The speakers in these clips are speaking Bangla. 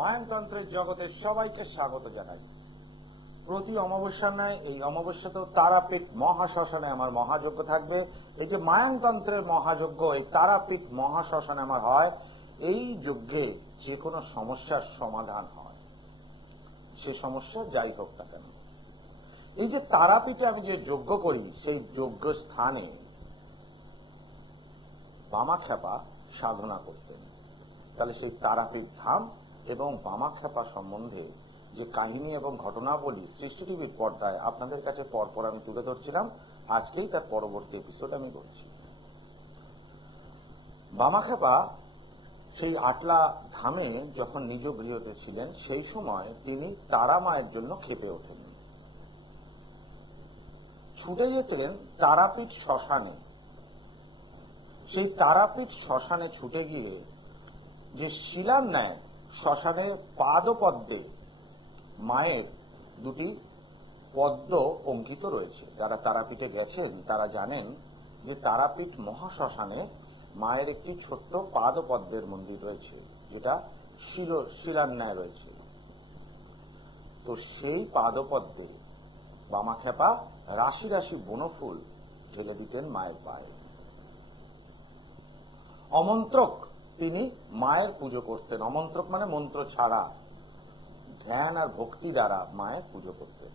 মায়ানতন্ত্রের জগতের সবাইকে স্বাগত জানাই। প্রতি অমাবস্যার ন্যায়, এই অমাবস্যাতেও তারাপীঠ মহাশ্মশানে আমার মহাযজ্ঞ থাকবে। এই যে মায়ানতন্ত্রের মহাযজ্ঞ, এই তারাপীঠ মহাশ্মশানে আমার হয়, এই যজ্ঞে যে কোনো সমস্যার সমাধান হয়। সে সমস্যা যাই হোক না কেন। এই যে তারাপীঠে আমি যে যজ্ঞ করি, সেই যজ্ঞ স্থানে বামাখ্যাপা সাধনা করতেন। তাহলে সেই তারাপীঠ ধাম এবং বামাখ্যাপা সম্বন্ধে যে কাহিনী এবং ঘটনাবলী সৃষ্টি টিভির পর্দায় আপনাদের কাছে পরপর আমি তুলে ধরছিলাম, আজকেই তার পরবর্তী এপিসোড আমি করছি। বামাখ্যাপা সেই আটলা ধামে যখন নিজ গৃহতে ছিলেন, সেই সময় তিনি তারা মায়ের জন্য খেপে ওঠেন। ছুটে যেতেন তারাপীঠ শ্মশানে। সেই তারাপীঠ শ্মশানে ছুটে গিয়ে যে শিলার ন্যায় শ্মশানের পাদপদ্মে মায়ের দুটি পদ্ম অঙ্কিত রয়েছে। যারা তারাপীঠে গেছেন, তারা জানেন যে তারাপীঠ মহাশ্মশানে মায়ের একটি ছোট্ট পাদপদ্মের মন্দির রয়েছে, যেটা শিল, শিলান্যায় রয়েছে। তো সেই পাদপদ্মে বামাখ্যাপা রাশি রাশি বনফুল ঢেলে দিতেন মায়ের পায়ে। অমন্ত্রক তিনি মায়ের পুজো করতেন অমন্ত্রক মানে মন্ত্র ছাড়া, ধ্যান আর ভক্তি দ্বারা মায়ের পুজো করতেন।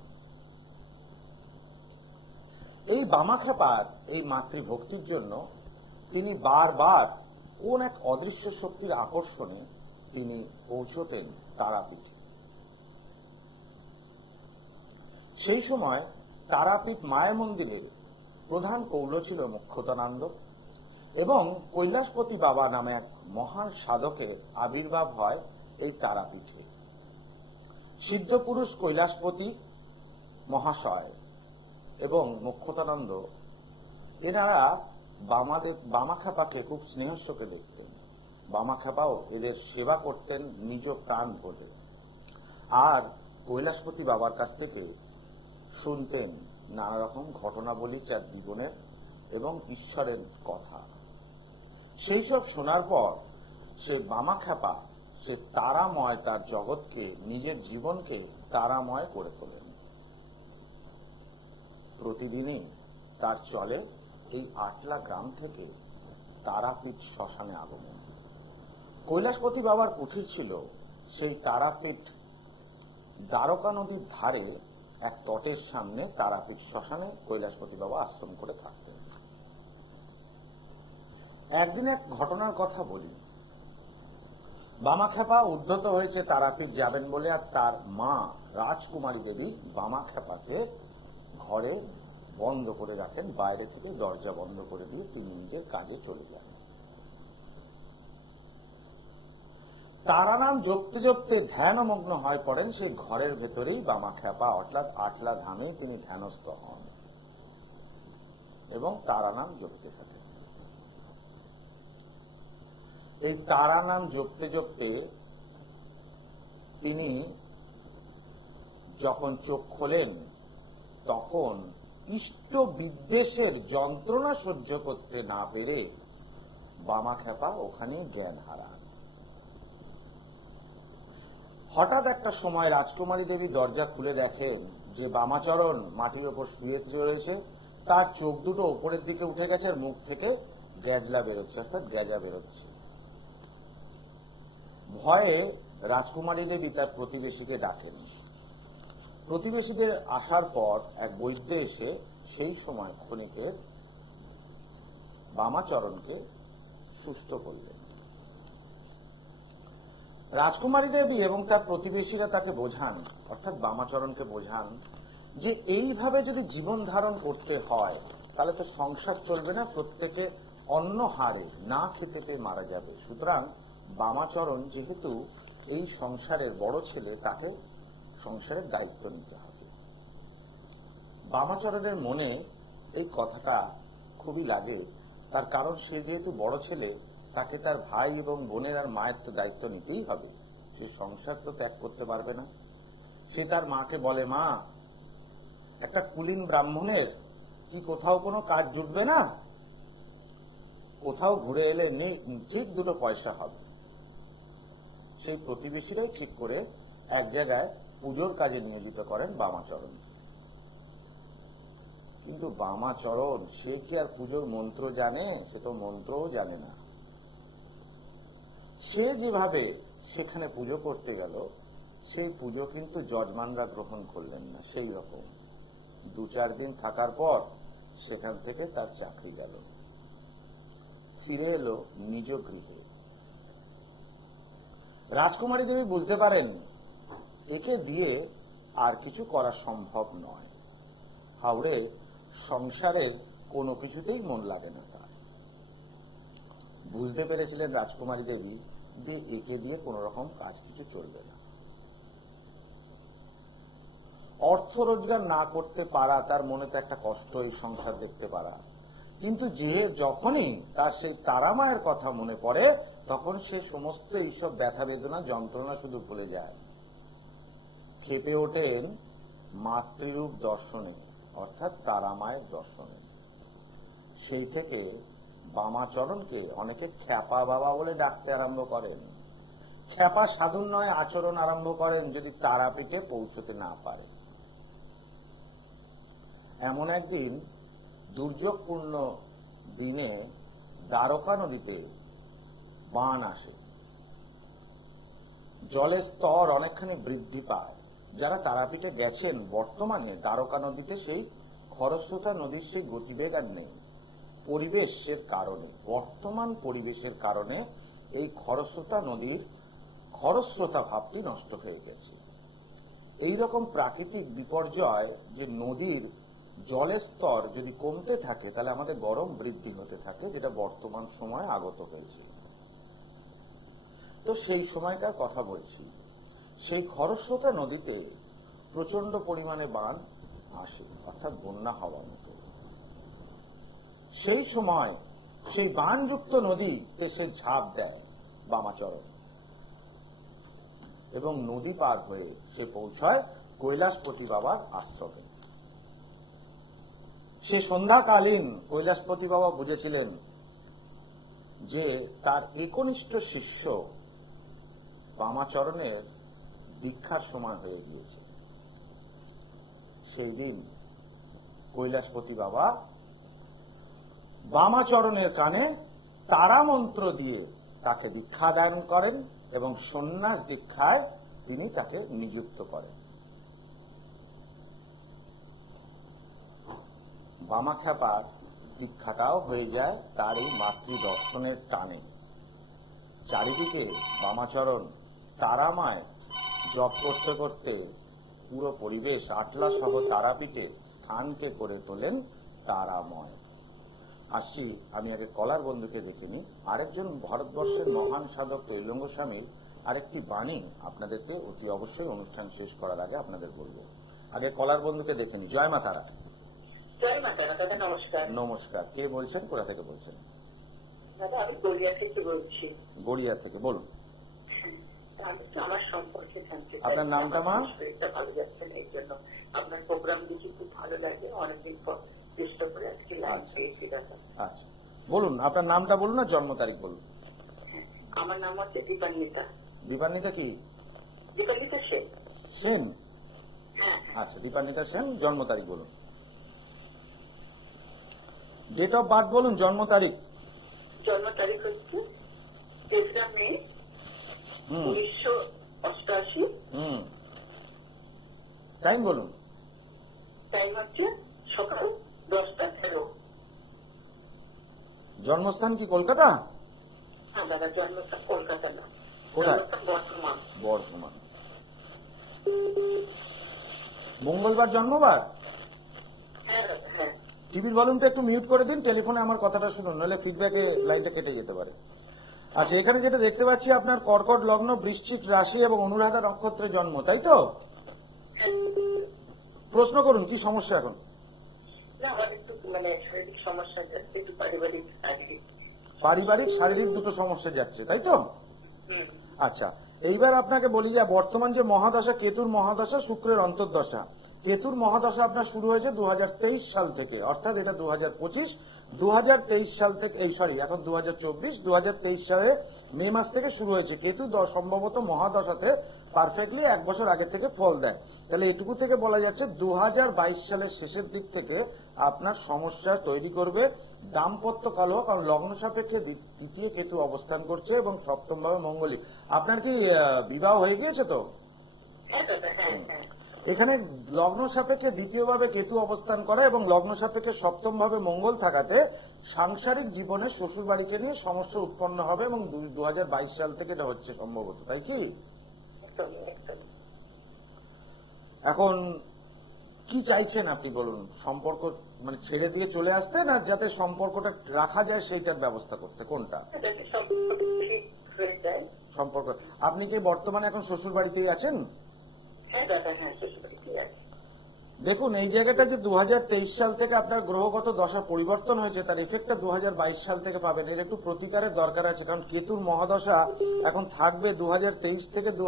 এই বামাখ্যাপার এই মাতৃভক্তির জন্য তিনি বারবার কোন এক অদৃশ্য শক্তির আকর্ষণে তিনি পৌঁছতেন তারাপীঠে। সেই সময় তারাপীঠ মায়ের মন্দিরে প্রধান কৌল ছিল মুখ্যতানন্দ এবং কৈলাসপতি বাবা নামে এক মহান সাধকের আবির্ভাব হয় এই তারাপীঠে। সিদ্ধপুরুষ কৈলাসপতি মহাশয় এবং মুখ্যতানন্দ, এনারা বামাদেব বামাখ্যাপাকে খুব স্নেহস্বকে দেখতেন। বামাখ্যাপাও এদের সেবা করতেন নিজ প্রাণ বলে আর কৈলাসপতি বাবার কাছ থেকে শুনতেন নানা রকম ঘটনাবলী চার জীবনের এবং ঈশ্বরের কথা। সেই সব শোনার পর সে বামাখ্যাপা সে তারাময় তার জগৎকে, নিজের জীবনকে তারাময় করে তোলেন। প্রতিদিনই তার চলে এই আটলা গ্রাম থেকে তারাপীঠ শ্মশানে আগমন। কৈলাসপতি বাবার কুঠির ছিল সেই তারাপীঠ দ্বারকা নদীর ধারে এক তটের সামনে তারাপীঠ শ্মশানে কৈলাসপতি বাবা আশ্রম করে থাকতেন একদিন এক ঘটনার কথা বলি। বামাখ্যাপা উদ্ধত হয়েছে তারাপীঠ যাবেন বলে আর তার মা রাজকুমারী দেবী বামাখ্যাপাকে ঘরে বন্ধ করে রাখেন, বাইরে থেকে দরজা বন্ধ করে দিয়ে তিনি নিজের কাজে চলে যান। তারা নাম জপতে জপতে ধ্যানমগ্ন হয়ে পড়েন সেই ঘরের ভেতরেই বামাখ্যাপা অর্থাৎ আটলা ধামে তিনি ধ্যানস্থ হন এবং তারা নাম জপতে থাকেন। এই তারা নাম জপতে জপতে তিনি যখন চোখ খোলেন, তখন ইষ্ট বিদ্বেষের যন্ত্রণা সহ্য করতে না পেরে বামাখ্যাপা ওখানে জ্ঞান হারান। হঠাৎ একটা সময় রাজকুমারী দেবী দরজা খুলে দেখেন যে বামাচরণ মাটির ওপর শুয়ে রয়েছে, তার চোখ দুটো ওপরের দিকে উঠে গেছে আর মুখ থেকে গ্যাজলা বেরোচ্ছে, অর্থাৎ গ্যাজা বেরোচ্ছে। ভয়ে রাজকুমারী দেবী তার প্রতিবেশীকে ডাকেন। প্রতিবেশীদের আসার পর এক বৈদ্য এসে সেই সময় ক্ষণিকের বামাচরণকে সুস্থ করলেন। রাজকুমারী দেবী এবং তার প্রতিবেশীরা তাকে বোঝান, অর্থাৎ বামাচরণকে বোঝান, যে এইভাবে যদি জীবন ধারণ করতে হয়, তাহলে তো সংসার চলবে না, প্রত্যেকে অন্য হারে না খেতে পেয়ে মারা যাবে। সুতরাং বামাচরণ যেহেতু এই সংসারের বড় ছেলে, তাকে সংসারের দায়িত্ব নিতে হবে। বামাচরণের মনে এই কথাটা খুবই লাগে। তার কারণ সে যেহেতু বড় ছেলে, তাকে তার ভাই এবং বোনের আর মায়ের তো দায়িত্ব নিতেই হবে। সে সংসার তো ত্যাগ করতে পারবে না। সে তার মাকে বলে, মা, একটা কুলীন ব্রাহ্মণের কি কোথাও কোনো কাজ জুটবে না? কোথাও ঘুরে এলে নি- ঠিক দুটো পয়সা হবে। সেই প্রতিবেশীরাই ঠিক করে এক জায়গায় পুজোর কাজে নিয়োজিত করেন বামাচরণ কিন্তু বামাচরণ সে কি আর পুজোর মন্ত্র জানে? সে তো মন্ত্রও জানে না। সে যেভাবে সেখানে পুজো করতে গেল, সেই পুজো কিন্তু যজমানরা গ্রহণ করলেন না, সেই রকম। দু চার দিন থাকার পর সেখান থেকে তার চাকরি গেল। ফিরে এলো নিজ গৃহে। রাজকুমারী দেবী বুঝতে পারেন, একে দিয়ে আর কিছু করা সম্ভব নয়। হাওড়ে সংসারের কোনো কিছুতেই মন লাগে না তার। বুঝতে পেরেছিলেন রাজকুমারী দেবী যে একে দিয়ে কোন রকম কাজ কিছু চলবে না। অর্থ রোজগার না করতে পারা তার মনে তো একটা কষ্ট এই সংসার দেখতে পারা। কিন্তু যে যখনই তার সেই তারামায়ের কথা মনে পড়ে তখন সে সমস্ত এইসব ব্যথা বেদনা, যন্ত্রণা শুধু ভুলে যায়। খেপে ওঠেন মাতৃরূপ দর্শনে, অর্থাৎ তারামায়ের দর্শনে। সেই থেকে বামাচরণকে অনেকে খ্যাপা বাবা বলে ডাকতে আরম্ভ করেন। খ্যাপা সাধুর নয়, আচরণ আরম্ভ করেন যদি তারাপীঠে পৌঁছতে না পারে। এমন একদিন দুর্যোগপূর্ণ দিনে দ্বারকা নদীতে বান আসে। জলের স্তর অনেকখানি বৃদ্ধি পায়। যারা তারাপীঠে গেছেন, বর্তমানে দ্বারকা নদীতে সেই খরস্রোতা নদীর সেই গতিবেগ আর নেই। পরিবেশের কারণে, বর্তমান পরিবেশের কারণে এই খরস্রোতা নদীর খরস্রোতা ভাবটি নষ্ট হয়ে গেছে। এই রকম প্রাকৃতিক বিপর্যয় যে নদীর জলের স্তর যদি কমতে থাকে, তাহলে আমাদের গরম বৃদ্ধি হতে থাকে, যেটা বর্তমান সময়ে আগত হয়েছে। তো সেই সময়কার কথা বলছি। সেই খরস্রোতা নদীতে প্রচণ্ড পরিমাণে বান আসে অর্থাৎ বন্যা হওয়ার মতো। সেই সময় সেই বানযুক্ত নদীতে সে ঝাঁপ দেয় বামাচরণ। এবং নদী পার হয়ে সে পৌঁছায় কৈলাসপতি বাবার আশ্রমে। সে সন্ধ্যাকালীন কৈলাসপতি বাবা বুঝেছিলেন যে তার একনিষ্ঠ শিষ্য বামাচরণের দীক্ষার সময় হয়ে গিয়েছে। সেই দিন কৈলাসপতি বাবা বামাচরণের কানে তারা মন্ত্র দিয়ে তাকে দীক্ষা দান করেন এবং সন্ন্যাস দীক্ষায় তিনি তাকে নিযুক্ত করেন। বামাখ্যাপার দীক্ষাটাও হয়ে যায় তার এই মাতৃ দর্শনের টানে। চারিদিকে বামাচরণ তারামায় জপ করতে করতে পুরো পরিবেশ আটলা সহ তারাপীঠে স্থানকে করে তোলেন তারাময়। আসছি আমি আগে কলার বন্ধুকে দেখিনি আরেকজন ভারতবর্ষের মহান সাধক তৈলঙ্গ স্বামীর আরেকটি বাণী আপনাদেরকে অতি অবশ্যই অনুষ্ঠান শেষ করার আগে আপনাদের বলব। আগে কলার বন্ধুকে দেখেনি জয় মা তারা। জয় মাতা দাদা নমস্কার। নমস্কার। কে বলছেন? কোথা থেকে বলছেন? দাদা আমি গড়িয়া থেকে বলছি। গড়িয়া থেকে বলুন আমি তো আমার সম্পর্কে জানতে চাই। আপনার নামটা, মা? শরীরটা ভালো যাচ্ছে না এই জন্য আপনার প্রোগ্রাম দেখি খুব ভালো লাগে। অনেকদিন পর চেষ্টা করে আজকে লাইভ আচ্ছা। পেয়েছি দাদা। আচ্ছা। বলুন আপনার নামটা বলুন না জন্ম তারিখ বলুন। আমার নাম হচ্ছে দীপান্বিতা দীপান্বিতা কি? দীপান্বিতা শেখ সেন? হ্যাঁ আচ্ছা দীপান্বিতা সেন জন্ম তারিখ বলুন। ডেট অফ বার্থ বলুন জন্ম তারিখ। জন্ম তারিখ হচ্ছে তেসরা মে উনিশশো অষ্টআশি। টাইম বলুন। টাইম হচ্ছে সকাল দশটা তেরো। জন্মস্থান কি কলকাতা? হ্যাঁ দাদা জন্মস্থান কলকাতা না। কোথায়? বর্ধমান। বর্ধমান। মঙ্গলবার জন্মবার? হ্যাঁ হ্যাঁ। টিভির ভলিউমটা একটু মিউট করে দিন টেলিফোনে আমার কথাটা শুনুন নাহলে ফিডব্যাকে লাইনটা কেটে যেতে পারে। আচ্ছা এখানে যেটা দেখতে পাচ্ছি আপনার কর্কট লগ্ন বৃশ্চিক রাশি এবং অনুরাধা নক্ষত্রে জন্ম তাই তো? প্রশ্ন করুন কি সমস্যা এখন? মানে পারিবারিক শারীরিক। দুটো সমস্যা যাচ্ছে তাই তো? আচ্ছা এইবার আপনাকে বলি যে বর্তমান যে মহাদশা কেতুর মহাদশা শুক্রের অন্তর্দশা। কেতুর মহাদশা আপনার শুরু হয়েছে দু হাজার তেইশ সাল থেকে। অর্থাৎ এটা দু হাজার পঁচিশ দু সাল থেকে এই সরি এখন দু হাজার চব্বিশ দু সালে মে মাস থেকে শুরু হয়েছে। কেতু সম্ভবত মহাদশাতে পারফেক্টলি এক বছর আগে থেকে ফল দেয়। তাহলে এটুকু থেকে বলা যাচ্ছে দু হাজার বাইশ সালের শেষের দিক থেকে আপনার সমস্যা তৈরি করবে। দাম্পত্য কালো কারণ লগ্ন সাপেক্ষে দ্বি- দ্বিতীয় কেতু অবস্থান করছে এবং সপ্তম ভাবে মঙ্গলী। আপনার কি বিবাহ হয়ে গিয়েছে তো? হ্যাঁ হ্যাঁ হ্যাঁ। এখানে লগ্ন সাপেক্ষে দ্বিতীয়ভাবে কেতু অবস্থান করা এবং লগ্ন সাপেক্ষে সপ্তম ভাবে মঙ্গল থাকাতে সাংসারিক জীবনে শ্বশুর বাড়িকে নিয়ে সমস্যা উৎপন্ন হবে এবং দু হাজার বাইশ সাল থেকে এটা হচ্ছে সম্ভবত তাই কি? এখন কি চাইছেন আপনি বলুন? সম্পর্ক মানে ছেড়ে দিয়ে চলে আসতে না যাতে সম্পর্কটা রাখা যায় সেইটার ব্যবস্থা করতে? কোনটা? সম্পর্ক আপনি কি বর্তমানে এখন শ্বশুর বাড়িতেই আছেন? দেখুন, এই জায়গাটা যে দু হাজার তেইশ সাল থেকে আপনার গ্রহগত দশা পরিবর্তন হয়েছে, তার এফেক্টটা দু সাল থেকে পাবেন। এর একটু প্রতিকারের দরকার আছে, কারণ কেতুর মহাদশা এখন থাকবে দু হাজার তেইশ থেকে দু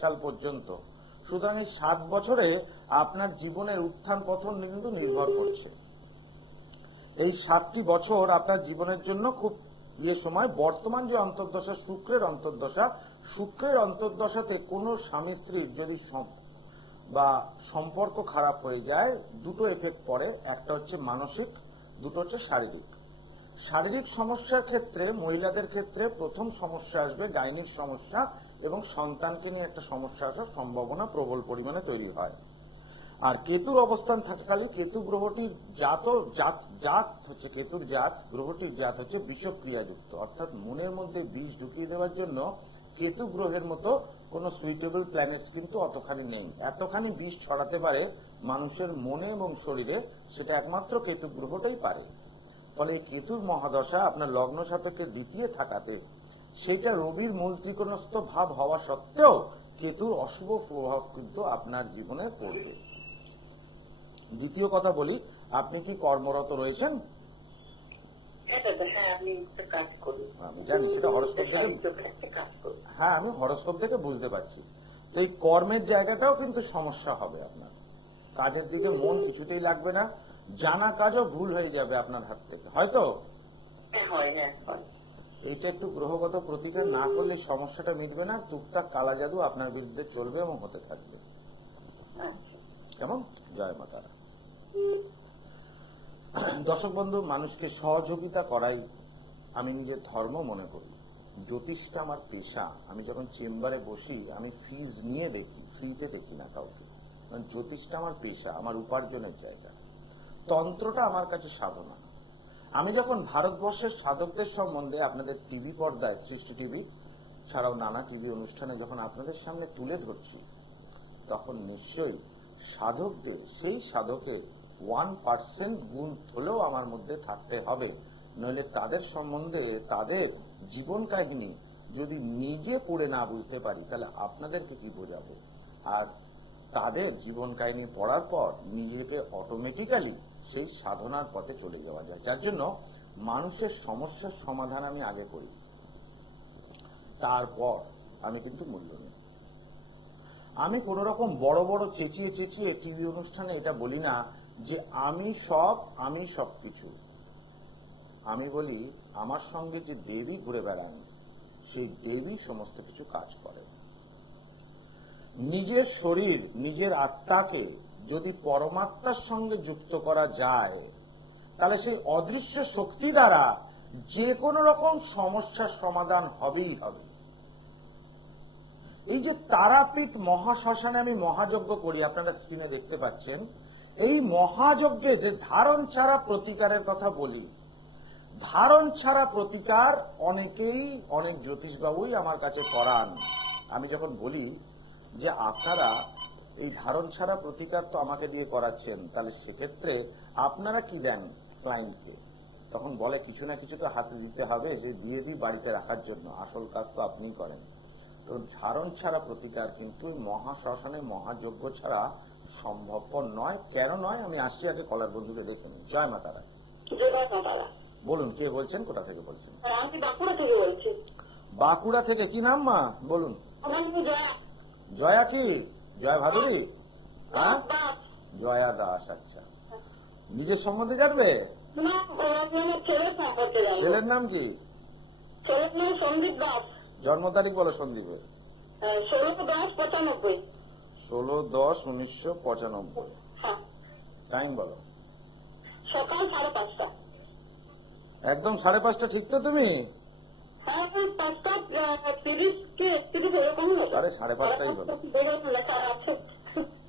সাল পর্যন্ত। সুতরাং এই সাত বছরে আপনার জীবনের উত্থান পথন কিন্তু নির্ভর করছে। এই সাতটি বছর আপনার জীবনের জন্য খুব ইয়ে সময়, বর্তমান যে অন্তর্দশা, শুক্রের অন্তর্দশা শুক্রের অন্তর্দশাতে কোনো স্বামী স্ত্রীর যদি বা সম্পর্ক খারাপ হয়ে যায়, দুটো এফেক্ট পড়ে। একটা হচ্ছে মানসিক, দুটো হচ্ছে শারীরিক। শারীরিক সমস্যার ক্ষেত্রে, মহিলাদের ক্ষেত্রে প্রথম সমস্যা আসবে গাইনিক সমস্যা এবং সন্তানকে নিয়ে একটা সমস্যা আসার সম্ভাবনা প্রবল পরিমাণে তৈরি হয়। আর কেতুর অবস্থান থাকাকালীন কেতু গ্রহটির জাত জাত জাত হচ্ছে কেতুর জাত, গ্রহটির জাত হচ্ছে বিষক্রিয়াযুক্ত। অর্থাৎ মনের মধ্যে বিষ ঢুকিয়ে দেওয়ার জন্য কেতু গ্রহের মতো কোন সুইটেবল প্ল্যানেটস কিন্তু অতখানি নেই। এতখানি বিষ ছড়াতে পারে মানুষের মনে এবং শরীরে, সেটা একমাত্র কেতু গ্রহটাই পারে। ফলে কেতুর মহাদশা আপনার লগ্ন সাপেক্ষে দ্বিতীয় থাকাতে সেটা রবির মূল ত্রিকোণস্থ ভাব হওয়া সত্ত্বেও কেতুর অশুভ প্রভাব কিন্তু আপনার জীবনে পড়বে। দ্বিতীয় কথা বলি, আপনি কি কর্মরত রয়েছেন? আমি জানি সেটা হরস্কোপ থেকে করি। হ্যাঁ আমি হরস্কোপ থেকে বুঝতে পারছি। তো এই কর্মের জায়গাটাও কিন্তু সমস্যা হবে আপনার। কাজের দিকে মন কিছুতেই লাগবে না। জানা কাজও ভুল হয়ে যাবে আপনার হাত থেকে। হয়তো হ্যাঁ হয় হ্যাঁ হয়। এইটা একটু গ্রহগত প্রতিকার না করলে সমস্যাটা মিটবে না। টুকটাক কালা জাদু আপনার বিরুদ্ধে চলবে এবং হতে থাকবে। আচ্ছা। কেমন? জয় মাতারা দর্শক বন্ধু, মানুষকে সহযোগিতা করাই আমি নিজের ধর্ম মনে করি। জ্যোতিষটা আমার পেশা। আমি যখন চেম্বারে বসি, আমি ফিজ নিয়ে দেখি ফ্রিতে দেখি না কাউকে। কারণ জ্যোতিষটা আমার পেশা, আমার উপার্জনের জায়গা। তন্ত্রটা আমার কাছে সাধনা। আমি যখন ভারতবর্ষের সাধকদের সম্বন্ধে আপনাদের টিভি পর্দায়, সৃষ্টি টিভি, ছাড়াও নানা টিভি অনুষ্ঠানে যখন আপনাদের সামনে তুলে ধরছি, তখন নিশ্চয়ই সাধকদের, সেই সাধকের ওয়ান পার্সেন্ট গুণ হলেও আমার মধ্যে থাকতে হবে। নইলে তাদের সম্বন্ধে, তাদের জীবন কাহিনী যদি নিজে পড়ে না বুঝতে পারি, তাহলে আপনাদেরকে কি বোঝাবো? আর তাদের জীবন কাহিনী পড়ার পর নিজেকে অটোমেটিক্যালি সেই সাধনার পথে চলে যাওয়া যায়। যার জন্য মানুষের সমস্যার সমাধান আমি আগে করি। তারপর আমি কিন্তু মূল্য নিই। আমি কোন রকম বড় বড় চেঁচিয়ে চেঁচিয়ে টিভি অনুষ্ঠানে এটা বলি না যে আমি সব, আমি সবকিছু। আমি বলি, আমার সঙ্গে যে দেবী ঘুরে বেড়ান, সেই দেবী সমস্ত কিছু কাজ করে। নিজের শরীর, নিজের আত্মাকে যদি পরমাত্মার সঙ্গে যুক্ত করা যায়, তাহলে সেই অদৃশ্য শক্তি দ্বারা যে কোনো রকম সমস্যার সমাধান হবেই হবে। এই যে তারাপীঠ মহাশ্মশানে আমি মহাযজ্ঞ করি, আপনারা স্ক্রিনে দেখতে পাচ্ছেন এই মহাযজ্ঞে যে ধারণ ছাড়া প্রতিকারের কথা বলি, ধারণ ছাড়া প্রতিকার অনেকেই, অনেক জ্যোতিষবাবুই আমার কাছে করান। আমি যখন বলি যে আপনারা এই ধারণ ছাড়া প্রতিকার তো আমাকে দিয়ে করাচ্ছেন, তাহলে সেক্ষেত্রে আপনারা কি দেন ক্লায়েন্টকে তখন বলে কিছু না কিছু তো হাতে দিতে হবে, যে দিয়ে দিই বাড়িতে রাখার জন্য, আসল কাজ তো আপনিই করেন। তো ধারণ ছাড়া প্রতিকার কিন্তু মহাশ্মশানে মহাযজ্ঞ ছাড়া সম্ভবপর নয় কেন নয় আমি আসছি আগে কলার বন্ধুকে দেখে নিই। জয় মাতারা জয় দাদা বলুন কে বলছেন কোথা থেকে বলছেন? আমি বাঁকুড়া থেকে বলছি। বাঁকুড়া থেকে কি নাম মা? বলুন। জয়া। কি? জয় ভাদুরী? হ্যাঁ? জয়া দাস আচ্ছা। নিজের সম্বন্ধে জানবে? ছেলের ছেলের নাম কি? ছেলের নাম সন্দীপ দাস। জন্ম তারিখ বলো সন্দীপের। ষোলো দশ পঁচানব্বই। ষোলো দশ উনিশশো পঁচানব্বই। হ্যাঁ। টাইম বলো। সকাল সাড়ে পাঁচটা। একদম সাড়ে পাঁচটা ঠিক তো তুমি? হ্যাঁ আরে সাড়ে পাঁচটাই হলো। আছে।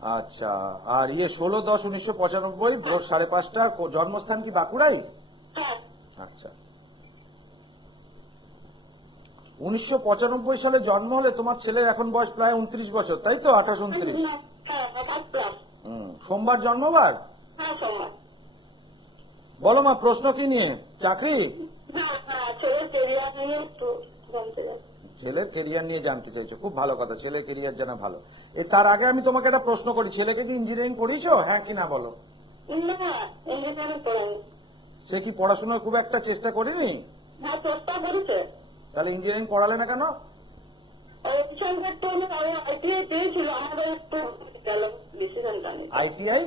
আচ্ছা আর ইয়ে ষোলো দশ উনিশশো পঁচানব্বই ভোর সাড়ে পাঁচটা কো- জন্মস্থান কি বাঁকুড়াই হ্যাঁ আচ্ছা উনিশশো পঁচানব্বই সালে জন্ম হলে তোমার ছেলের এখন বয়স প্রায় উনত্রিশ বছর তাই তো? আঠাশ উনত্রিশ। সোমবার জন্মবার? হ্যাঁ বলো মা প্রশ্ন কি নিয়ে? চাকরি? ছেলের কেরিয়ার নিয়ে জানতে চাইছো খুব ভালো কথা ছেলের কেরিয়ার জানা ভালো। তার আগে আমি তোমাকে একটা প্রশ্ন করি ছেলেকে কি ইঞ্জিনিয়ারিং করিয়েছো হ্যাঁ কি না বলো। সে কি পড়াশোনার খুব একটা চেষ্টা করেনি? হ্যাঁ চেষ্টা করেছে। তাহলে ইঞ্জিনিয়ারিং পড়ালে না কেন? আইটিআই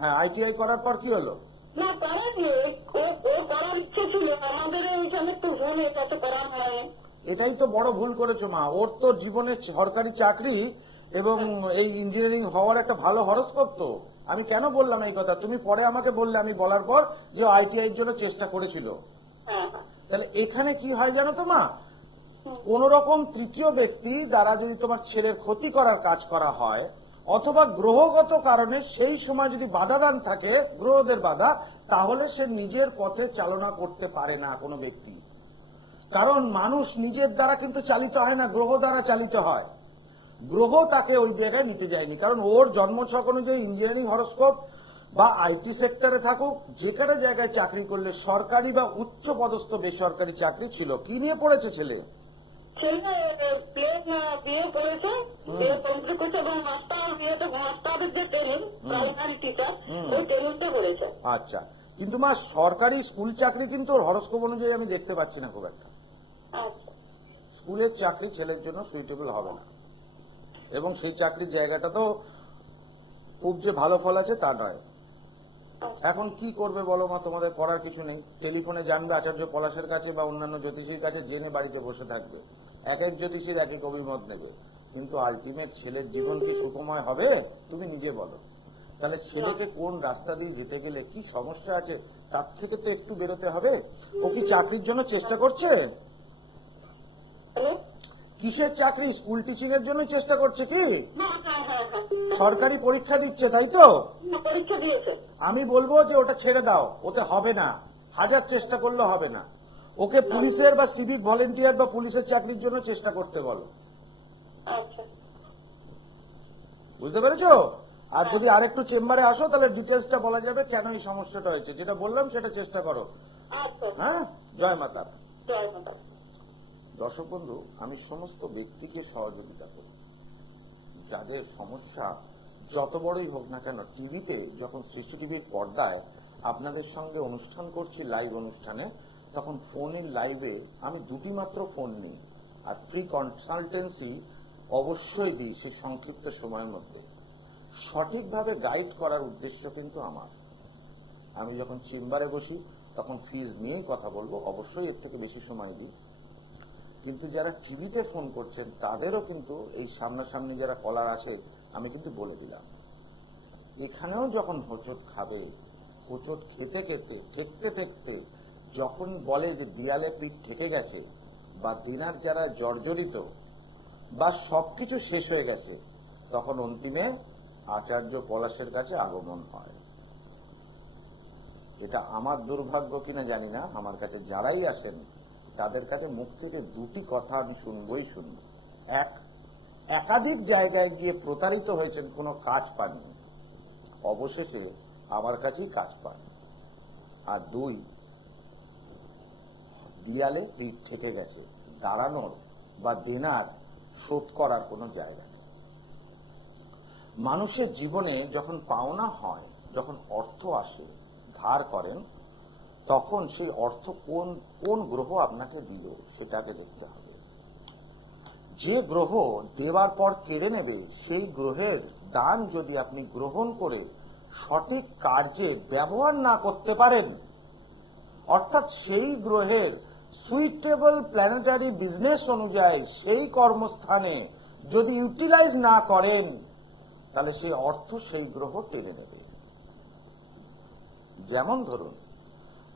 হ্যাঁ আইটিআই করার পর কি হলো? এটাই তো বড় ভুল করেছ মা। ওর তো জীবনে সরকারি চাকরি এবং এই ইঞ্জিনিয়ারিং হওয়ার একটা ভালো হরস্কোপ তো। আমি কেন বললাম এই কথা? তুমি পরে আমাকে বললে আমি বলার পর যে আইটিআই জন্য চেষ্টা করেছিল। হ্যাঁ। তাহলে এখানে কি হয় জানো তো মা? কোন রকম তৃতীয় ব্যক্তি দ্বারা যদি তোমার ছেলের ক্ষতি করার কাজ করা হয় অথবা গ্রহগত কারণে সেই সময় যদি বাধাদান থাকে গ্রহদের বাধা তাহলে সে নিজের পথে চালনা করতে পারে না কোনো ব্যক্তি। কারণ মানুষ নিজের দ্বারা কিন্তু চালিত হয় না গ্রহ দ্বারা চালিত হয়। গ্রহ তাকে ওই জায়গায় নিতে যায়নি। কারণ ওর জন্মছক অনুযায়ী ইঞ্জিনিয়ারিং হরস্কোপ বা আইটি সেক্টরে থাকুক যেখানে জায়গায় চাকরি করলে সরকারি বা উচ্চ পদস্থ বেসরকারি চাকরি ছিল। কি নিয়ে পড়েছে ছেলে? আচ্ছা। কিন্তু মা সরকারি স্কুল চাকরি কিন্তু হরস্কোপ অনুযায়ী আমি দেখতে পাচ্ছি না খুব একটা। আচ্ছা। স্কুলের চাকরি ছেলের জন্য সুইটেবল হবে না। এবং সেই চাকরির জায়গাটা তো খুব যে ভালো ফল আছে তা নয়। এখন কি করবে বলো মা? তোমাদের করার কিছু নেই। টেলিফোনে জানবে আচার্য পলাশের কাছে বা অন্যান্য জ্যোতিষীর কাছে, জেনে বাড়িতে বসে থাকবে। এক এক জ্যোতিষীর এক এক অভিমত নেবে। কিন্তু আলটিমেট ছেলের জীবন কি সুখময় হবে? তুমি নিজে বলো। তাহলে ছেলেকে কোন রাস্তা দিয়ে যেতে গেলে কি সমস্যা আছে? তার থেকে তো একটু বেরোতে হবে। ও কি চাকরির জন্য চেষ্টা করছে? হ্যালো কিসের চাকরি? স্কুল টিচিং এর জন্য চেষ্টা করছে কি? হ্যাঁ হ্যাঁ হ্যাঁ হ্যাঁ সরকারি পরীক্ষা দিচ্ছে তাই তো? পরীক্ষা দিয়েছে। আমি বলব যে ওটা ছেড়ে দাও ওতে হবে না। হাজার চেষ্টা করলে হবে না। ওকে পুলিশের বা সিভিক ভলেন্টিয়ার বা পুলিশের চাকরির জন্য চেষ্টা করতে বলো। আচ্ছা। বুঝতে পেরেছ? আর যদি আরেকটু চেম্বারে আসো তাহলে ডিটেলসটা বলা যাবে কেন এই সমস্যাটা হয়েছে। যেটা বললাম সেটা চেষ্টা করো। আচ্ছা। হ্যাঁ? জয় মাতা। জয় মাতা। দর্শক বন্ধু, আমি সমস্ত ব্যক্তিকে সহযোগিতা করি। যাদের সমস্যা যত বড়ই হোক না কেন, টিভিতে যখন সৃষ্টি টিভির পর্দায় আপনাদের সঙ্গে অনুষ্ঠান করছি লাইভ অনুষ্ঠানে, তখন ফোনের লাইভে আমি দুটি মাত্র ফোন নিই। আর ফ্রি কনসালটেন্সি অবশ্যই দিই সেই সংক্ষিপ্ত সময়ের মধ্যে। সঠিকভাবে গাইড করার উদ্দেশ্য কিন্তু আমার। আমি যখন চেম্বারে বসি, তখন ফিজ নিয়েই কথা বলব, অবশ্যই এর থেকে বেশি সময় দিই। কিন্তু যারা টিভিতে ফোন করছেন, তাদেরও কিন্তু এই সামনাসামনি যারা কলার আছে, আমি কিন্তু বলে দিলাম। এখানেও যখন হোঁচট খাবে, হোঁচট খেতে খেতে, ঠেকতে ঠেকতে, যখন বলে যে দেয়ালে পিঠ ঠেকে গেছে, বা দিনার যারা জর্জরিত, বা সবকিছু শেষ হয়ে গেছে, তখন অন্তিমে আচার্য পলাশের কাছে আগমন হয়। এটা আমার দুর্ভাগ্য কিনা জানি না, আমার কাছে যারাই আসেন তাদের কাছে মুখ থেকে দুটি কথা আমি শুনবই শুনব। এক, একাধিক জায়গায় গিয়ে প্রতারিত হয়েছেন, কোনো কাজ পাননি। অবশেষে আমার কাছেই কাজ পান। আর দুই দিয়ালে পিঠ ঠেকে গেছে। দাঁড়ানোর বা দেনার শোধ করার কোনো জায়গা নেই। মানুষের জীবনে যখন পাওনা হয়, যখন অর্থ আসে, ধার করেন তখন সেই অর্থ কোন কোন গ্রহ আপনাকে দিল সেটাকে দেখতে হবে। যে গ্রহ দেওয়ার পর কেড়ে নেবে, সেই গ্রহের দান যদি আপনি গ্রহণ করে সঠিক কার্যে ব্যবহার না করতে পারেন, অর্থাৎ সেই গ্রহের সুইটেবল প্ল্যানেটারি বিজনেস অনুযায়ী সেই কর্মস্থানে যদি ইউটিলাইজ না করেন, তাহলে সেই অর্থ সেই গ্রহ টেনে নেবে। যেমন ধরুন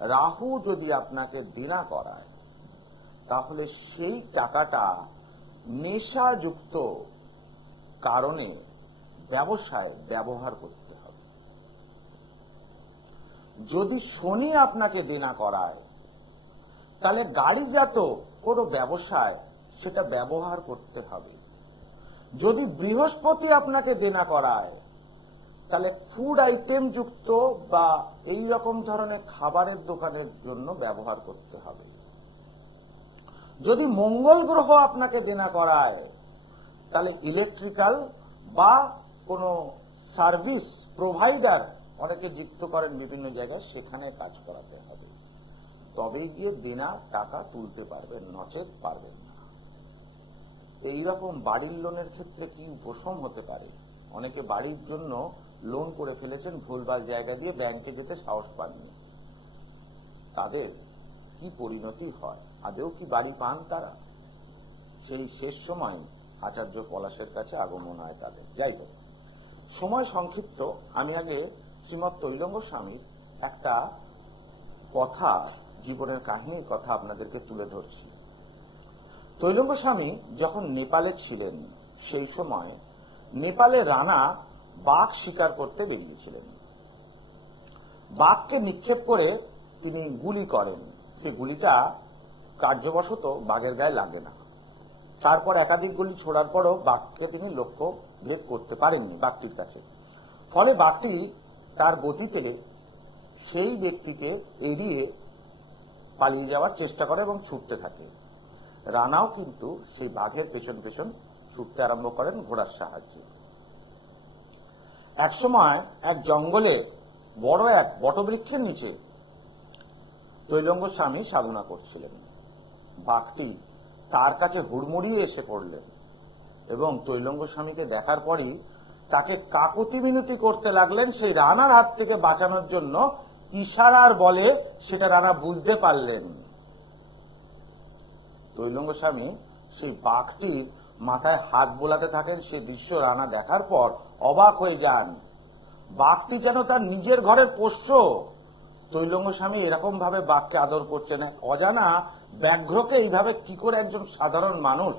রাহু যদি আপনাকে দিনা করায়, তাহলে সেই টাকাটা নেশাযুক্ত কারণে ব্যবসায় ব্যবহার করতে হবে। যদি শনি আপনাকে দেনা করায়, তাহলে গাড়িজাত কোনো ব্যবসায় সেটা ব্যবহার করতে হবে। যদি বৃহস্পতি আপনাকে দেনা করায় তাহলে ফুড আইটেম যুক্ত বা এই রকম ধরনের খাবারের দোকানের জন্য ব্যবহার করতে হবে। যদি মঙ্গল গ্রহ আপনাকে দেনা করায়, তাহলে ইলেকট্রিক্যাল বা কোনো সার্ভিস প্রোভাইডার অনেকে যুক্ত করেন বিভিন্ন জায়গায়, সেখানে কাজ করাতে হবে। তবেই গিয়ে দেনা, টাকা তুলতে পারবেন, নচেত পারবেন না। এইরকম বাড়ির লোনের ক্ষেত্রে কি উপশম হতে পারে? অনেকে বাড়ির জন্য লোন করে ফেলেছেন, ভুলভাল জায়গা দিয়ে ব্যাংকে যেতে সাহস পাননি। তাদের কি পরিণতি হয়? আদেও কি বাড়ি পান তারা? সেই শেষ সময় আচার্য পলাশের কাছে আগমন হয় তাদের। যাই হোক, সময় সংক্ষিপ্ত। আমি আগে শ্রীমৎ তৈলঙ্গ স্বামীর একটা কথা, জীবনের কাহিনীর কথা আপনাদেরকে তুলে ধরছি। তৈলঙ্গ স্বামী যখন নেপালে ছিলেন, সেই সময় নেপালে রানা বাঘ শিকার করতে বেরিয়েছিলেন। বাঘকে নিক্ষেপ করে তিনি গুলি করেন। সে গুলিটা কার্যবশত বাঘের গায়ে লাগে না। তারপর একাধিক গুলি ছোড়ার পরও বাঘকে তিনি লক্ষ্য ভেদ করতে পারেননি বাঘটির কাছে। ফলে বাঘটি তার গতিতে সেই ব্যক্তিকে এড়িয়ে পালিয়ে যাওয়ার চেষ্টা করে এবং ছুটতে থাকে। রানাও কিন্তু সেই বাঘের পেছন পেছন ছুটতে আরম্ভ করেন ঘোড়ার সাহায্যে। একসময় এক জঙ্গলে বড় এক বটবৃক্ষের নিচে তৈলঙ্গ স্বামী সাধনা করছিলেন। বাঘটি তার কাছে হুড়মুড়িয়ে এসে পড়লেন এবং তৈলঙ্গ স্বামীকে দেখার পরই তাকে কাকুতি মিনতি করতে লাগলেন সেই রানার হাত থেকে বাঁচানোর জন্য। ইশারার বলে সেটা রানা বুঝতে পারলেন। তৈলঙ্গ স্বামী সেই বাঘটির মাথায় হাত বোলাতে থাকেন সে দৃশ্য রানা দেখার পর অবাক হয়ে যান। বাঘটি যেন তার নিজের ঘরের পোষ্য। তৈলঙ্গ স্বামী এরকম ভাবে বাঘকে আদর করছে না অজানা ব্যাঘ্রকে এইভাবে কি করে একজন সাধারণ মানুষ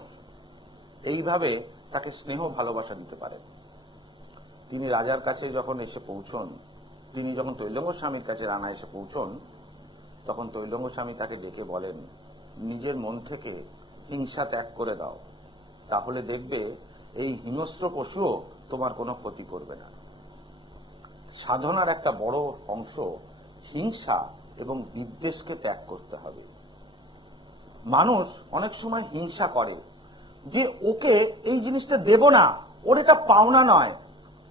এইভাবে তাকে স্নেহ, ভালোবাসা দিতে পারে? তিনি রাজার কাছে যখন এসে পৌঁছন, তিনি যখন তৈলঙ্গ স্বামীর কাছে রানা এসে পৌঁছন, তখন তৈলঙ্গ স্বামী তাকে ডেকে বলেন, নিজের মন থেকে হিংসা ত্যাগ করে দাও। তাহলে দেখবে এই হিংস্র পশুও তোমার কোনো ক্ষতি করবে না। সাধনার একটা বড় অংশ হিংসা এবং বিদ্বেষকে ত্যাগ করতে হবে। মানুষ অনেক সময় হিংসা করে যে ওকে এই জিনিসটা দেব না, ওর এটা পাওনা নয়।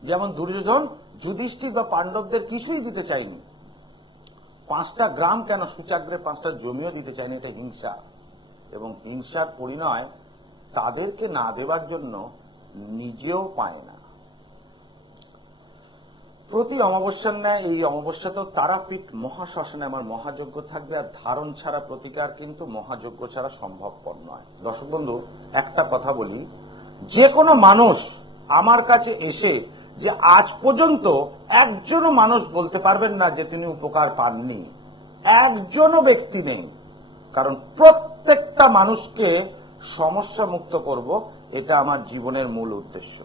যেমন দুর্যোধন যুধিষ্ঠির বা পাণ্ডবদের কিছুই দিতে চাইনি পাঁচটা গ্রাম কেন সুচাগ্রে পাঁচটা জমিও দিতে চায়নি? এটা হিংসা। এবং হিংসার পরিণয় তাদেরকে না দেওয়ার জন্য নিজেও পায় না। প্রতি অমাবস্যার ন্যায় এই অমাবস্যাতেও তারাপীঠ মহাশ্মশানে আমার মহাযজ্ঞ থাকবে, আর ধারণ ছাড়া প্রতিকার কিন্তু মহাযজ্ঞ ছাড়া সম্ভবপর নয়। দর্শক বন্ধু, একটা কথা বলি। যে কোনো মানুষ আমার কাছে এসে যে আজ পর্যন্ত একজনও মানুষ বলতে পারবেন না যে তিনি উপকার পাননি। একজনও ব্যক্তি নেই। কারণ প্রত্যেকটা মানুষকে সমস্যা মুক্ত করব, এটা আমার জীবনের মূল উদ্দেশ্য।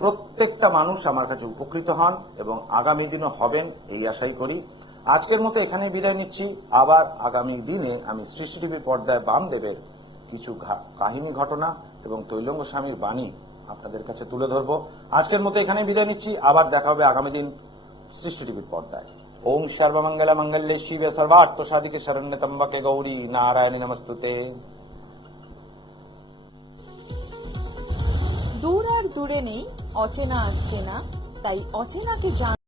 প্রত্যেকটা মানুষ আমার কাছে উপকৃত হন এবং আগামী দিনও হবেন এই আশাই করি। আজকের মতো এখানে বিদায় নিচ্ছি। আবার আগামী দিনে আমি সৃষ্টি টিভি পর্দায় বামদেবের কিছু কাহিনী ঘটনা এবং তৈলঙ্গ স্বামীর বাণী আপনাদের কাছে তুলে ধরবো। আজকের মতো এখানে বিদায় নিচ্ছি। আবার দেখা হবে আগামী দিন সৃষ্টি টিভির পর্দায়। ওম সর্বমঙ্গল মঙ্গলে শিবে সর্বার্থ সাধিকে শরণ্য তম্বকে গৌরী নারায়ণী নমস্তুতে। দূর নেই অচেনা আছে না তাই অচেনাকে জান